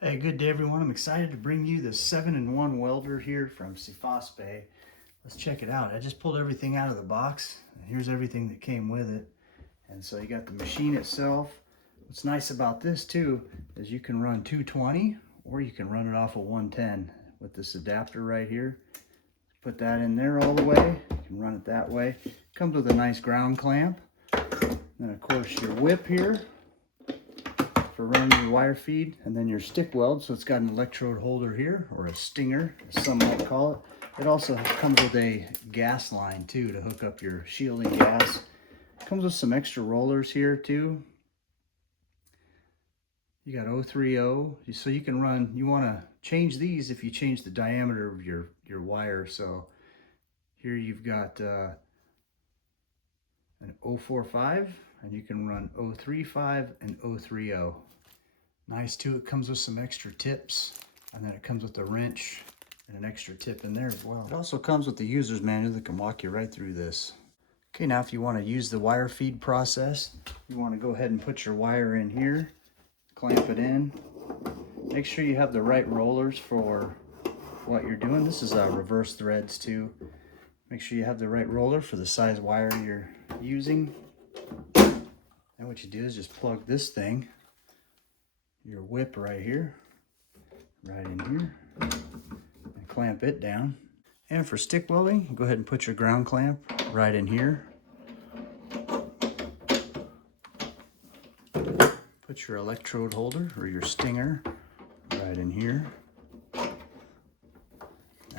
Hey, good day everyone. I'm excited to bring you the 7-in-1 welder here from Cifaspe. Let's check it out. I just pulled everything out of the box. Here's everything that came with it. And so you got the machine itself. What's nice about this too is you can run 220 or you can run it off of 110 with this adapter right here. Put that in there all the way. You can run it that way. Comes with a nice ground clamp. And then of course your whip here for running your wire feed, and then your stick weld. So it's got an electrode holder here, or a stinger, as some might call it. It also comes with a gas line too to hook up your shielding gas. Comes with some extra rollers here too. You got 030, so you can run, you want to change these if you change the diameter of your wire. So here you've got an 045, and you can run 035 and 030. Nice too, it comes with some extra tips, and then it comes with a wrench and an extra tip in there as well. It also comes with the user's manual that can walk you right through this. Okay, now if you want to use the wire feed process, you want to go ahead and put your wire in here, clamp it in. Make sure you have the right rollers for what you're doing. This is reverse threads too. Make sure you have the right roller for the size wire you're using. And what you do is just plug this thing, your whip right here, right in here, and clamp it down. And for stick welding, go ahead and put your ground clamp right in here. Put your electrode holder or your stinger right in here. Now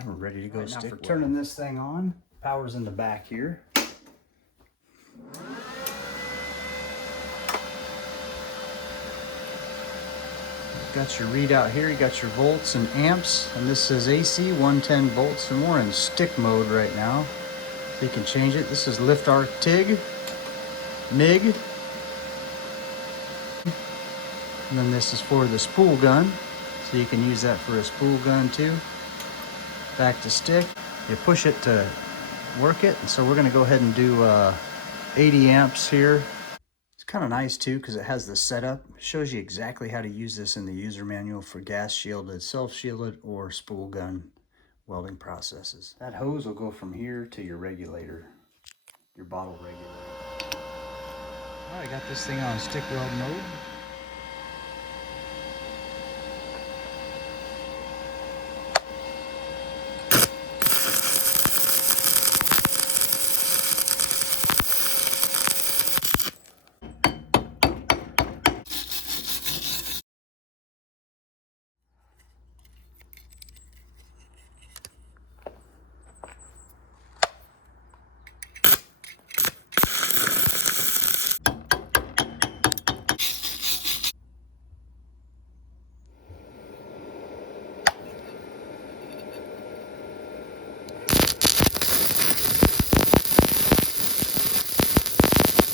we're ready to go stick weld. Now for turning this thing on, power's in the back here. Got your readout here, you got your volts and amps, and this says AC 110 volts, and we're in stick mode right now. So you can change it. This is Lift-TIG, MIG, and then this is for the spool gun, so you can use that for a spool gun too. Back to stick, you push it to work it, and so we're gonna go ahead and do 80 amps here. Kind of nice too because it has the setup. It shows you exactly how to use this in the user manual for gas shielded, self-shielded, or spool gun welding processes. That hose will go from here to your regulator, your bottle regulator. All right, I got this thing on stick weld mode.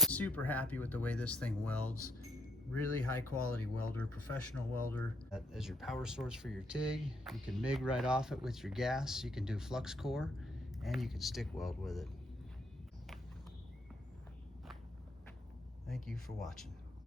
Super happy with the way this thing welds. Really high quality welder, professional welder. As your power source for your TIG, you can MIG right off it with your gas. You can do flux core, and you can stick weld with it. Thank you for watching.